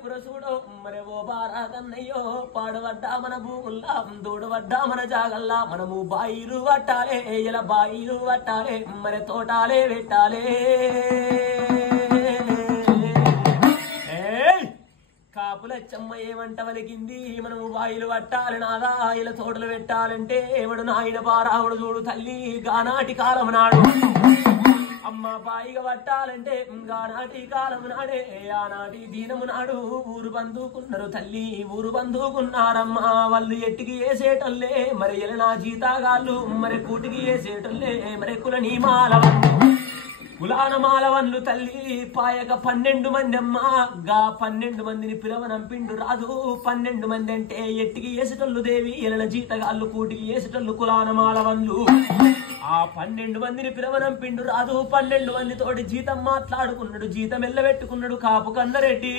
పురసుడో మరే ఓ బారాకన్నయ్యో పాడవడ్డా మన భూముల్లా దూడవడ్డా మన జాగల్లా మనము బాయిలు పట్టాలే ఇలా బాయిలు పట్టాలే మరే తోటాలే పెట్టాలే కాపులచ్చమ్మ ఏమంట వలికింది మనము బాయిలు పట్టాలి నాదా ఇలా తోటలు పెట్టాలంటే ఎవడు నాయన బారాముడు చూడు తల్లి గానాటి కాలం నాడు అమ్మ బాయిగా పట్టాలంటే గానాటి కాలం నాడే ఆనాటి దీనము నాడు ఊరు బంధుకున్నారు తల్లి ఊరు బంధుకున్నారమ్మ వాళ్ళు ఎట్టికి వేసేటోళ్ళే మరి ఎలనా జీతాగాళ్ళు మరి కూటికి వేసేటోళ్ళే మరి కుల నీమాలవన్ను కులానమాలవన్లు తల్లి పాయక 12 మంది అమ్మ గా 12 మందిని పిలవనంపిండు రాదు 12 మంది అంటే ఎట్టికి వేసేటోళ్ళు దేవి ఎలన జీతగాళ్ళు కూటికి వేసేటోళ్ళు కులానమాలవన్లు ఆ 12 మందిని పిలవనంపిండు రాదు 12 మంది తోటి జీతం మాట్లాడుకున్నాడు జీతం ఎల్లబెట్టుకున్నాడు కాపు కన్నరెడ్డి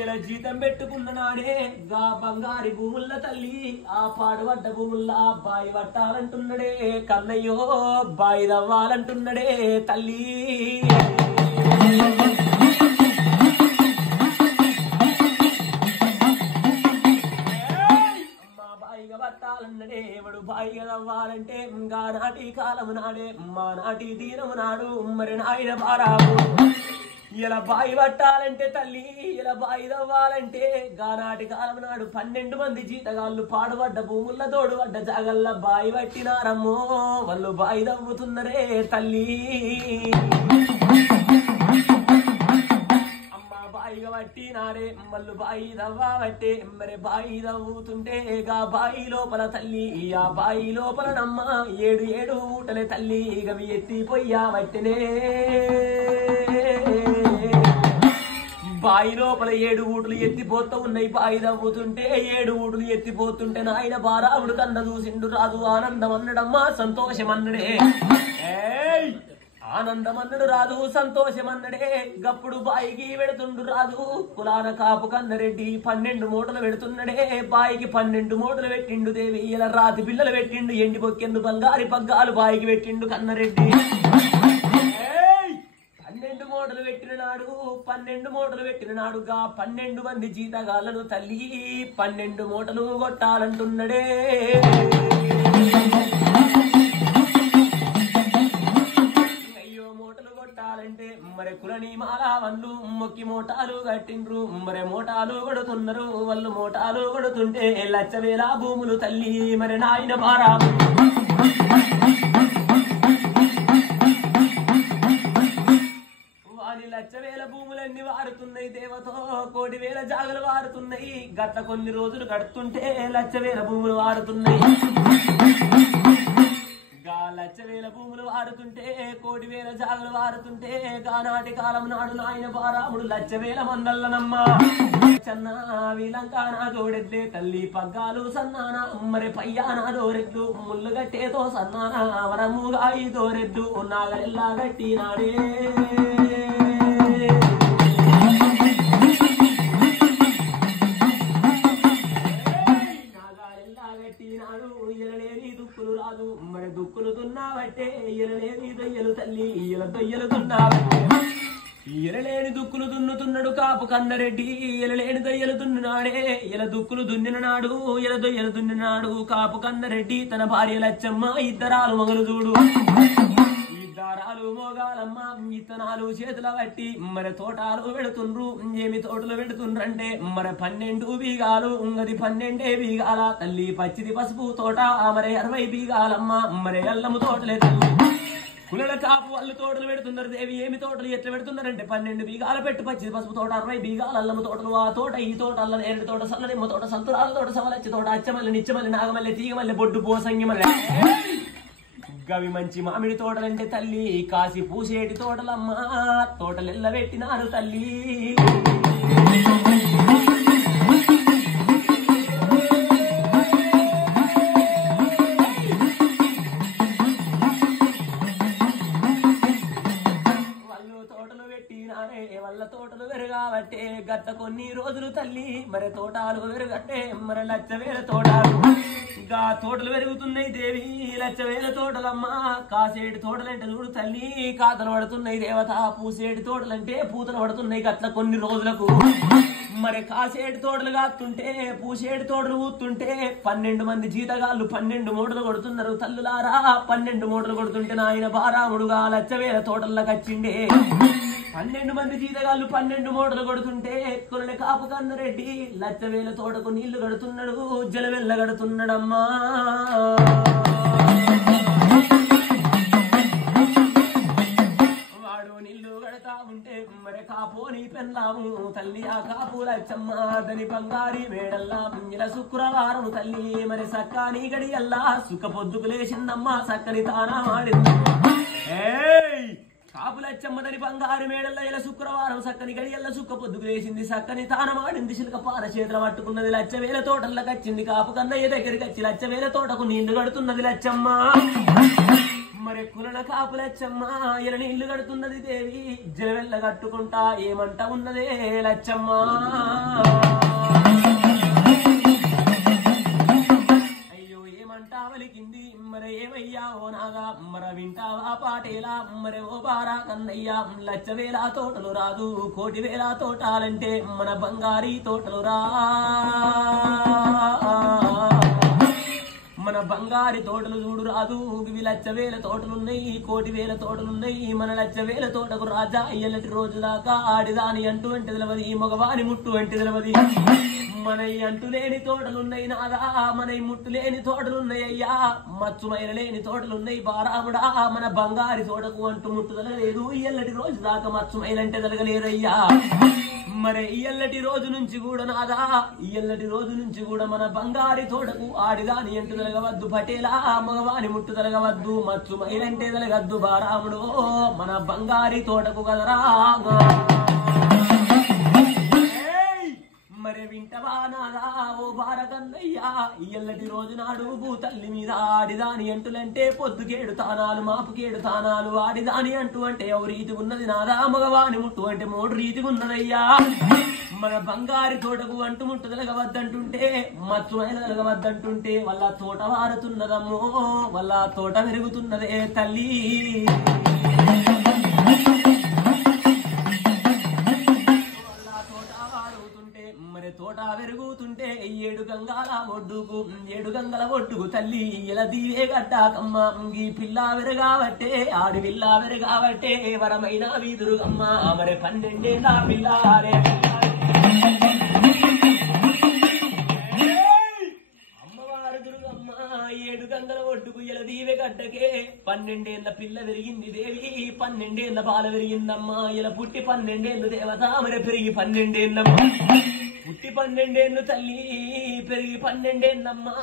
ఇలా జీతం పెట్టుకున్న నాడే గా బంగారి భూముల్ల తల్లి ఆ పాడుపడ్డ భూముల్లా బాయి పట్టాలంటున్నాడే కన్నయ్యో బాయి దవ్వాలంటున్నాడే తల్లి పట్టాలన్నడే ఎవడు బాయిగా తవ్వాలంటే ఇంకా నాటి కాలము నాడే మా నాటి దీనము నాడు మరి నాయన బారాము ఇలా బాయి పట్టాలంటే తల్లి ఇలా బాయి తవ్వాలంటే గానాటి కాలం నాడు 12 మంది జీతగాళ్ళు పాడుపడ్డ భూముల తోడుపడ్డ జాగల్ల బాయి పట్టినారమ్మో వాళ్ళు బాయి తవ్వుతున్నారే తల్లి బాయిగా పట్టినారే మళ్ళు బాయి తవ్వబట్టే మరి బాయి తవ్వుతుంటే గా బాయి లోపల తల్లి ఆ బాయి లోపల నమ్మ 7 ఊటలే తల్లి గవి ఎత్తిపోయ్యా బట్టనే బాయి లోపల 7 ఊటలు ఎత్తిపోతూ ఉన్నాయి బాయి తవ్వుతుంటే 7 ఊటలు ఎత్తిపోతుంటే నాయన బారావుడు కన్న చూసిండు రాదు ఆనందం అన్నడమ్మా సంతోషం అన్నడే ఆనందం అన్నడు రాదు సంతోషం అన్నడే గప్పుడు బాయికి పెడుతుండు రాదు కులాన కాపు కన్నరెడ్డి 12 మూటలు పెడుతున్నడే బాయికి 12 మూటలు పెట్టిండు దేవి ఇలా రాతి పిల్లలు పెట్టిండు ఎండి పొక్కెందు బంగారి పగ్గాలు బాయికి పెట్టిండు కన్నరెడ్డి 12 మూటలు పెట్టిన నాడు 12 మూటలు పెట్టిన నాడుగా 12 మంది జీతగాళ్ళను తల్లి 12 మూటలు కొట్టాలంటున్నడే అంటే మరి కులని మాలావన్లు మొక్కి మోటాలు కట్టిండ్రు మరి మోటాలు కొడుతున్నారు వాళ్ళు మోటాలు కొడుతుంటే 1,00,000 భూములు తల్లి మరి నాయన బారా వారి 1,00,000 భూములన్నీ వారుతున్నాయి దేవతో 1,00,000 జాగలు వారుతున్నాయి గత కొన్ని రోజులు కడుతుంటే 1,00,000 భూములు వారుతున్నాయి 1,00,000 భూములు వారుతుంటే 1,00,000 జాగలు వారుతుంటే గానాటి కాలం నాడు నాయన బారాముడు 1,00,000 మందల్లనమ్మ చన్నా వీలంకానా జోడెద్లే తల్లి పగ్గాలు సన్నానా మరి పయ్యానా దోరెద్దు ముళ్ళు గట్టేతో సన్నానా వరముగా ఈ దోరెద్దు నాగలెల్లా గట్టినాడే దుక్కులు రాదు మరి దుక్కులు దున్నావట్టే ఇయలలేని దొయ్యలు తల్లి ఇయల దొయ్యలు దున్నావట్టే ఇయలలేని దుక్కులు దున్నుతున్నాడు కాపు కన్నరెడ్డి ఇయలలేని దొయ్యలు దున్నునాడే ఇలా దుక్కులు దున్నిన నాడు ఇలా దొయ్యలు దున్నినాడు కాపు కన్నరెడ్డి తన భార్య లచ్చమ్మ ఇద్దరాలు మొగలు చూడు దారాలు మోగాలమ్మ ఇత్తనాలు చేతుల పట్టి మరి తోటాలు పెడుతుండ్రు ఏమి తోటలు పెడుతుండ్రంటే మరి 12 బీగాలు అది 12 బీగాల తల్లి పచ్చిది పసుపు తోట మరి 60 బీగాలమ్మ మరి అల్లము తోటలే తల్లి కులల కాపు వాళ్ళు తోటలు పెడుతున్నారు దేవి ఏమి తోటలు ఎట్లా పెడుతున్నారంటే 12 బీగాల పెట్టు పచ్చిది పసుపు తోట 60 బీగాల అల్లము తోటలు ఆ తోట ఈ తోట అల్ల నేరేడు తోట సల్లనిమ్మ తోట సంతురాల తోట సవలచ్చి తోట అచ్చమల్లి నిచ్చమల్లి నాగమల్లి తీగమల్లి బొడ్డు పోసంగి మల్లె గవి మంచి మామిడి తోటలంటే తల్లి కాసి పూసేటి తోటలమ్మ తోటలెల్ల పెట్టినారు తల్లి వాళ్ళు తోటలు పెట్టినారే వాళ్ళ తోటలు పెరగావ కాబట్టే గత కొన్ని రోజులు తల్లి మరి తోటాలు పెరుగట్టే మరి 1,00,000 తోటాలు ఇంకా తోటలు పెరుగుతున్నాయి దేవి 1,00,000 తోటలమ్మా కాసేటి తోటలంటే చూడు తల్లి కాతలు పడుతున్నాయి దేవత పూసేటి తోటలంటే పూతలు పడుతున్నాయి గట్ల కొన్ని రోజులకు మరి కాసేటి తోటలు కాస్తుంటే పూసేటి తోటలు ఊతుంటే 12 మంది జీతగాళ్ళు 12 మూటలు కొడుతున్నారు తల్లులారా 12 మూటలు కొడుతుంటే నాయన బారాముడుగా 1,00,000 తోటల్లోకి వచ్చిండే 12 మంది జీతగాళ్ళు 12 మూటలు కొడుతుంటే కొరల కాపు కన్నరెడ్డి 1,00,000 తోటకు నీళ్లు కడుతున్నాడు జలవెల్ల కడుతున్నాడమ్మా వాడు నీళ్లు కడతా ఉంటే మరి కాపోని పెన్నాము తల్లి ఆ కాపు లచ్చమ్మ దని బంగారి మేడల్లా ఇలా శుక్రవారం తల్లి మరి సక్కాని గడియల్లా సుఖ పొద్దుకు లేచిందమ్మా సక్కని తానా మాడింది కాపులచ్చమ్మదని బంగారు మేడల్లో ఇలా శుక్రవారం సక్కని గడియల్ల సుక్క పొద్దుకు లేచింది సక్కని తానమాడింది శిల్క పార చేతులు పట్టుకున్నది 1,00,000 తోటల్లోకి వచ్చింది కాపు కన్నయ్య దగ్గరికి వచ్చి 1,00,000 తోటకు నీళ్లు కడుతున్నది లచ్చమ్మ మరి కులన కాపులచ్చమ్మ ఇలా నీళ్లు కడుతున్నది దేవి జలవెల్ల కట్టుకుంటా ఏమంట ఉన్నదే లచ్చమ్మ వలికింది మరి ఏమయ్యా ఓ నాగా మర వింటావా పాటేలా మరి ఓ బారా కన్నయ్యా 1,00,000 తోటలు రాదు 1,00,000 తోటాలంటే మన బంగారీ తోటలు రా మన బంగారి తోటలు చూడు రాదు 1,00,000 తోటలున్నాయి 1,00,000 తోటలున్నాయి మన 1,00,000 తోటకు రాజా ఎల్లటి రోజు దాకా ఆడిదాని అంటూ అంటే తెలవది మగవాని ముట్టు అంటే తెలవది మన అంటులేని తోటలున్నాయి నాదా మన ముట్టులేని తోటలున్నాయ్యా మచ్చుమైన లేని తోటలున్నాయి బారాముడా మన బంగారి తోటకు అంటూ ముట్టు తలగలేదు ఎల్లటి రోజు దాకా మచ్చుమైలంటే తలగలేదయ్యా మరి ఇయ్యల్లటి రోజు నుంచి కూడా నాదా ఇయ్యల్లటి రోజు నుంచి కూడా మన బంగారి తోటకు ఆడిదాని అంటూ తలగవద్దు పటేలా మగవాని ముట్టు తలగవద్దు మచ్చు మైలంటే తలగద్దు బారాముడు మన బంగారి తోటకు కదరా మరి వింటవా నాదా ఓ బారకన్నయ్యా ఇయ్యల్లటి రోజు నాడు భూతల్లి మీద ఆడిదాని అంటులంటే పొద్దుకేడు తానాలు మాపుకేడు తానాలు ఆడిదాని అంటూ అంటే ఓ రీతి ఉన్నది నాదా మగవాని ముట్టు అంటే 3 రీతిగా ఉన్నదయ్యా మన బంగారి తోటకు అంటు ముట్టు తలగవద్దంటుంటే మచ్చుమైన తలగవద్దంటుంటే వాళ్ళ తోట వారుతున్నదమ్మో వాళ్ళ తోట పెరుగుతున్నదే తల్లి తోట పెరుగుతుంటే 7 గంగల ఒడ్డుకు తల్లి ఇలా దీవే గడ్డాకమ్మ ఈ పిల్ల వెరగాబట్టే ఆడి పిల్ల వెరగాబట్టే వరమైన వీధురుగమ్మ మరి 12 ఏళ్ళ పిల్లారే అమ్మవారు దుర్గమ్మ 7 గంగల ఒడ్డుకు ఇలా దీవే గడ్డకే 12 ఏళ్ళ పిల్ల పెరిగింది దేవి 12 ఏళ్ళ బాల పెరిగిందమ్మా ఇలా పుట్టి 12 ఏళ్ళు దేవత మరి పెరిగి 12 ఏళ్ళమ్మ పుట్టి 12 ఏళ్ళు తల్లి పెరిగి 12 ఏళ్ళమ్మా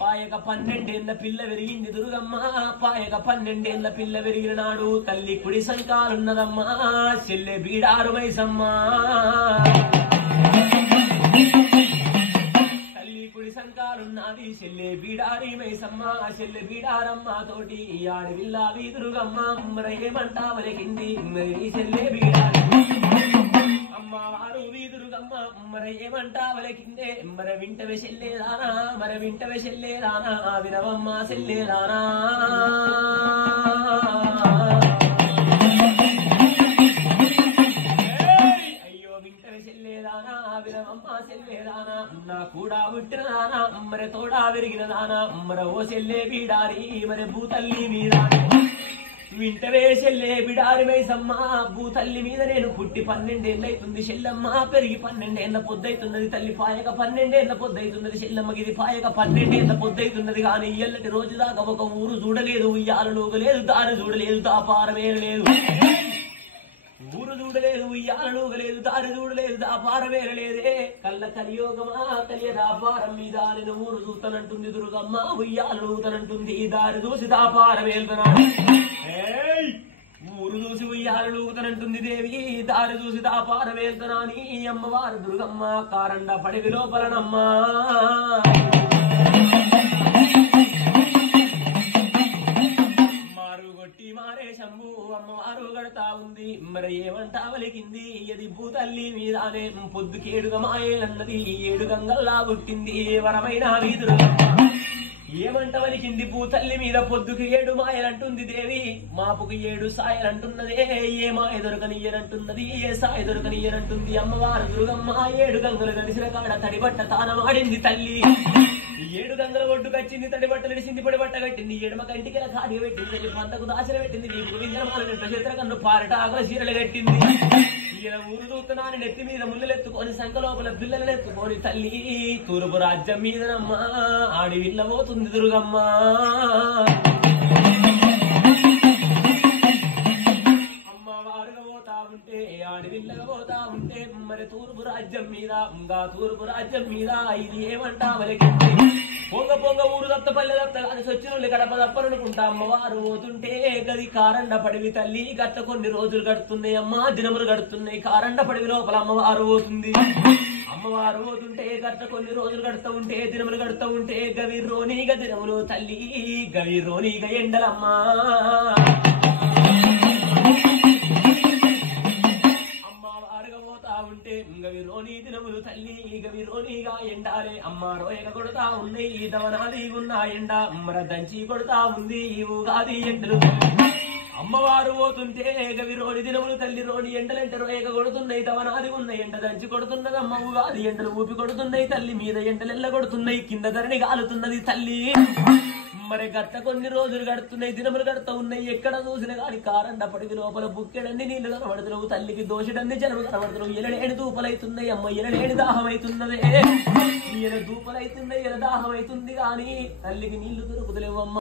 పాయక 12 ఏళ్ళ పిల్ల పెరిగింది దుర్గమ్మ పాయక 12 ఏళ్ళ పిల్ల పెరిగిన నాడు తల్లి కుడి సంకాలున్నదమ్మా చెల్లె బీడారు మైసమ్మా తల్లి కుడి సంకాలున్నది చెల్లె బీడారి మైసమ్మ చెల్లె బీడారమ్మ తోటి ఆడి విల్లావి దుర్గమ్మ మరి ఏమంటా వలికింది మరి చెల్లె బీడారి అమ్మవారు వీధురుగమ్మ మరి ఏమంటా వలకిందే మరి వింటవే చెల్లేదానా మరి వింటవే చెల్లేదానా వినవమ్మ చెల్లేదానా అయ్యో వింటవే చెల్లేదానా వినవమ్మ చెల్లేదానా నా కూడా పుట్టినదానా మరి తోడా విరిగినదానా మరి ఓ చెల్లే బీడారి మరి భూతల్లి మీద వింటవే చెల్లే బిడారి మైసమ్మ భూతల్లి మీద నేను పుట్టి 12 ఏళ్ళు అవుతుంది చెల్లమ్మ పెరిగి 12 ఏళ్ళ పొద్దైతున్నది తల్లి పాయక 12 ఏళ్ళ పొద్దైతున్నది చెల్లమ్మకి ఇది పాయక 12 ఏళ్ళ పొద్దైతున్నది కానీ ఇయ్యల్లటి రోజు దాకా ఒక ఊరు చూడలేదు ఉయ్యాల లోగలేదు దారి చూడలేదు దాపారమే లేదు ఊరు చూడలేదు ఉయ్యాల లోగలేదు దారి చూడలేదు దాపారమే లేదే కళ్ళ కలియోగమా కలియ దాపారం మీద నేను ఊరు చూస్తానంటుంది దుర్గమ్మ ఉయ్యాల లూగుతానంటుంది దారి చూసి దాపారం వెళ్తున్నాడు ఊరు చూసి ఉయ్యాల లూగుతానంటుంది దేవి దారి చూసి దాపారం వెళ్తున్నా అని అమ్మవారు దుర్గమ్మ కారండ పడివి లోపలనమ్మా మారు కొట్టి మారే శంభు అమ్మవారు కడతా ఉంది మరి ఏమంటా వలికింది ఇది భూతల్లి మీదానే పొద్దుకేడుగా మాయేనన్నది 7 గంగల్లా పుట్టింది వరమైన వీధులమ్మ ఏమంట వలికింది భూతల్లి మీద పొద్దుకు 7 మాయలంటుంది దేవి మాపుకు 7 సాయలంటున్నదే ఏ మాయ దొరకనియ్యనంటున్నది ఏ సాయ దొరకనియ్యనంటుంది అమ్మవారు దుర్గమ్మ 7 గంగలు కలిసిన కాడ తడిబట్ట తానమాడింది తల్లి 7 గంగల ఒడ్డుకొచ్చింది తడిబట్టలు ఇడిసింది పొడిబట్ట కట్టింది ఎడమ కంటికి ఖాళీగా పెట్టింది తల్లి పంటకు దాచిన పెట్టింది నీకు వింజనమాల చేతుల కన్ను పారట ఆకల చీరలు కట్టింది ఈయన ఊరు దూతనాన్ని నెత్తి మీద ముళ్ళెత్తుకొని సంఖ లోపల పిల్లలు ఎత్తుకొని తల్లి తూర్పు రాజ్యం మీదనమ్మ ఆడి విల్లబోతుంది దుర్గమ్మ అమ్మవారుగా పోతా ఉంటే ఆడి విల్లగా పోతా ఉంటే మరి తూర్పు రాజ్యం మీద ఇంకా తూర్పు రాజ్యం మీద ఇది ఏమంటా వలకింది పొంగ పొంగ ఊరు దత్త పల్లె దత్త కానీ సొచ్చినుల్లి కడప తప్పనుకుంటా అమ్మవారు పోతుంటే గది కారండ పడివి తల్లి గట్ట కొన్ని రోజులు గడుతున్నాయి అమ్మ దినములు గడుతున్నాయి కారండ పడివి లోపల అమ్మవారు పోతుంది అమ్మవారు పోతుంటే గట్ట కొన్ని రోజులు గడుతూ ఉంటే దినములు గడుతూ ఉంటే గవి రోనిగ దినములు తల్లి గవి రోనిగ ఎండలమ్మా ఉంటే గవిరోని దినములు తల్లి గవిరోనిగా ఎండాలే అమ్మ రోయగ కొడతా ఉన్నాయి దవనాది ఉన్న ఎండ అమ్మర దంచి కొడతా ఉంది ఊగాది ఎండలు అమ్మవారు పోతుంటే గవిరోని దినములు తల్లి రోని ఎండలంటే రోయగ కొడుతున్నాయి దవనాది ఉన్న ఎండ దంచి కొడుతున్నది అమ్మ ఊగాది ఎండలు ఊపి కొడుతున్నాయి తల్లి మీద ఎండలెల్ల కొడుతున్నాయి కింద ధరణి కాలుతున్నది తల్లి మరి గట్ట కొన్ని రోజులు గడుతున్నాయి దినములు గడుతూ ఉన్నాయి ఎక్కడ చూసిన గాని కారండ పడివి లోపల బుక్కెడన్ని నీళ్లు కనబడుతున్నావు తల్లికి దోషడన్ని జనము కనబడుతున్నావు ఎలడేని దూపలైతున్నాయి అమ్మ ఎలడేని దాహం అవుతున్నదే ఈయన దూపలైతున్నాయి ఎల దాహం అవుతుంది గాని తల్లికి నీళ్లు దొరుకుతలేవు అమ్మ